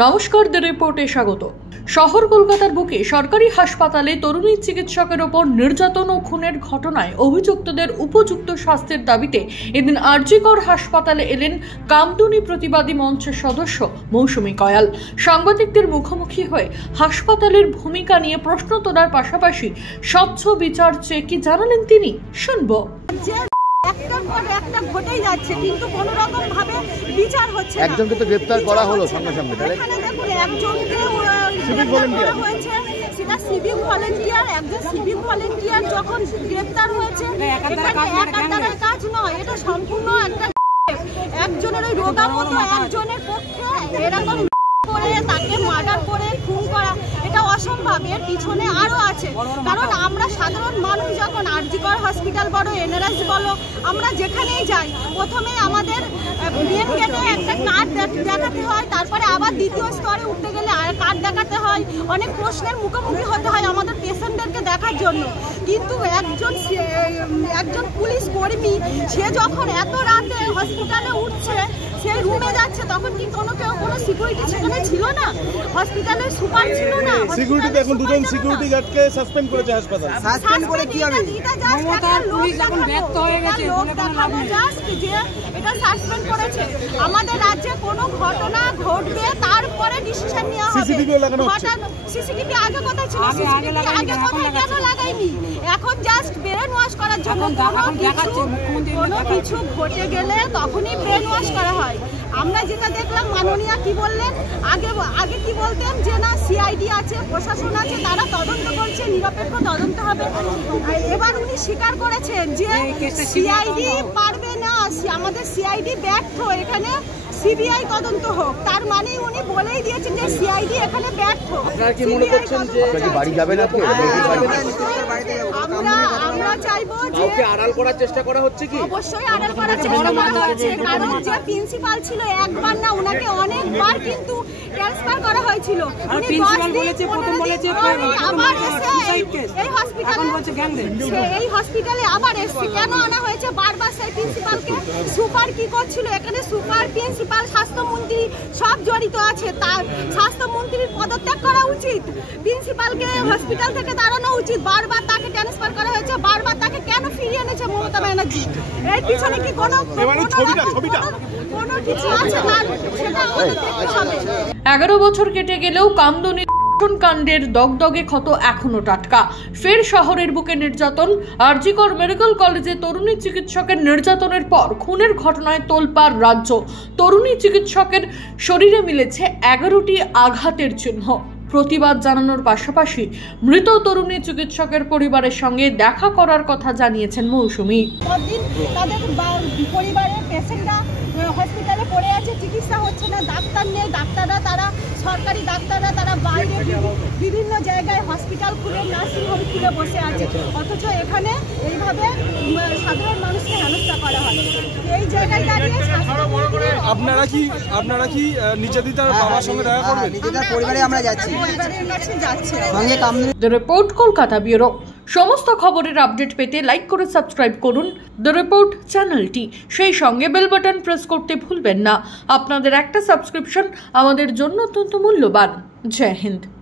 নমস্কার, দ্য রিপোর্টে স্বাগত। শহর কলকাতার বুকে সরকারি হাসপাতালে তরুণী চিকিৎসকের ওপর নির্যাতন ও খুনের ঘটনায় অভিযুক্তদের উপযুক্ত শাস্তির দাবিতে এদিন আরজিকর হাসপাতালে এলেন কামদুনি প্রতিবাদী মঞ্চের সদস্য মৌসুমী কয়াল। সাংবাদিকদের মুখোমুখি হয়ে হাসপাতালের ভূমিকা নিয়ে প্রশ্ন তোলার পাশাপাশি স্বচ্ছ বিচার চেয়ে কি জানালেন তিনি, শুনবো। একটার পর একটা ঘটেই যাচ্ছে, কিন্তু কোনো রকম ভাবে বিচার হচ্ছে না। একজনকে তো গ্রেফতার করা হলো সঙ্গে সঙ্গে। এখানে দেখুন, একজনকে গ্রেফতার করা হয়েছে, সেটা সিভিক ভলেন্টিয়ার। একজন সিভিক ভলেন্টিয়ার যখন গ্রেফতার হয়েছে, একাধারে কাজ নয়, এটা সম্পূর্ণ একটা একজনের ওই রোগা মতো একজনের পক্ষে এরকম করে তাকে মার্ডার করে খুন করা এটা অসম্ভব। এর পিছনে আরো আছে, কারণ আমরা সাধারণ মানুষ যখন আরজিকর হসপিটাল বলো, এনআরএস বলো, আমরা যেখানেই যাই প্রথমে আমাদের মেন গেটে একটা কার্ড দেখাতে হয়, তারপরে আবার দ্বিতীয় স্তরে উঠতে গেলে আর কার্ড দেখাতে হয়। অনেক প্রশ্নের মুখোমুখি হতে হয় আমাদের পেশেন্টদেরকে দেখার জন্য। কিন্তু একজন পুলিশ কর্মী সে যখন এত রাতে হসপিটালে উঠছে, সেই রুমে যাচ্ছে, তখন কি কোনো সিকিউরিটি সেখানে ছিল না? হসপিটালের সুপার ছিল না? সিকিউরিটি এখন দুজন সিকিউরিটি গার্ডকে সাসপেন্ড করেছে হাসপাতাল। সাসপেন্ড করে কি হবে? মমতার পুলিশ এখন ব্যর্থ হয়ে গেছে, বলে কোনো লাভ নেই। জাস্ট যে এটা সাসপেন্ড করেছে, আমাদের রাজ্যে কোনো ঘটনা ঘটবে তারপরে ডিসিশন নেওয়া হবে। সিসিটিভি লাগানো হচ্ছে। সিসিটিভি আগে কোথায় ছিল? আগে কেন লাগাইনি? এখন জাস্ট ব্রেন ওয়াশ করার জন্য কোনো কিছু ঘটে গেলে তখনই ব্রেন ওয়াশ করা হয়। আমরা যেটা দেখলাম, মাননীয়া কি বললেন, আগে কি বলতেন যে না সিআইডি আছে, প্রশাসন আছে, তারা তদন্ত করছে, নিরপেক্ষ তদন্ত হবে। এবার উনি স্বীকার করেছেন যে সিআইডি পারবে না, আমাদের সিআইডি ব্যর্থ, এখানে সিবিআই তদন্ত হোক। তার মানে উনি বলেই দিয়েছেন যে সিআইডি এখানে ব্যর্থ। আপনারা কি মনে করছেন যে বাড়ি যাবেন? আমরা চাইবো যে ওকে আড়াল করার চেষ্টা করা হচ্ছে কি? অবশ্যই আড়াল করার চেষ্টা করা হচ্ছে, কারণ যে প্রিন্সিপাল ছিল একবার না, ওনাকে অনেকবার কিন্তু ট্রান্সফার করা হয়েছিল। উনি প্রিন্সিপাল বলেছে, প্রথম বলেছে আবার এসে এই হসপিটালে আবার এসে কেন আনা হয়েছে বারবার সেই প্রিন্সিপালকে? সুপার কি করছিল এখানে? সুপার, প্রিন্সিপাল, স্বাস্থ্যমন্ত্রী সব জড়িত আছে। তার স্বাস্থ্যমন্ত্রীর পদত্যাগ করা উচিত, প্রিন্সিপালকে হসপিটাল থেকে দাঁড়ানো উচিত। বারবার তাকে ট্রান্সফার করা হয়েছে, বারবার তাকে কেন ফিরিয়ে এনেছে মমতা ব্যানার্জি? এর পিছনে কি কোনো কিছু আছে? তার সেটা আমাদের দেখতে হবে। 11 বছর কেটে গেলেও কামদুনি কাণ্ডের দগদগে ক্ষত এখনো টাটকা। ফের শহরের বুকে নির্যাতন। আরজিকর মেডিকেল কলেজে তরুণী চিকিৎসকের নির্যাতনের পর খুনের ঘটনায় তোলপাড় রাজ্য। তরুণী চিকিৎসকের শরীরে মিলেছে 11টি আঘাতের চিহ্ন। প্রতিবাদ জানানোর পাশাপাশি মৃত তরুণী চিকিৎসকের পরিবারের সঙ্গে দেখা করার কথা জানিয়েছেন মৌসুমী। তাদের পরিবারের পেশেন্টরা হসপিটালে পড়ে আছে, চিকিৎসা হচ্ছে না, ডাক্তার নেই, ডাক্তাররা তারা সরকারি ডাক্তাররা তারা বাইরে বিভিন্ন জায়গায় হসপিটাল খুলে, নার্সিং হোম খুলে বসে আছে, অথচ এখানে এইভাবে সাধারণ মানুষকে হেনস্থা করা হয়। এই জায়গায় দাঁড়িয়ে আপনারা কি নির্যাতিতার বাবার সঙ্গে দেখা করবেন? নির্যাতিতার পরিবারে আমরা যাচ্ছি। The report, Kolkata bureau. সমস্ত খবরের আপডেট পেতে লাইক করে সাবস্ক্রাইব করুন দ্য রিপোর্ট চ্যানেলটি। সেই সঙ্গে বেল বাটন প্রেস করতে ভুলবেন না। আপনাদের একটা সাবস্ক্রিপশন আমাদের জন্য অত্যন্ত মূল্যবান। জয় হিন্দ।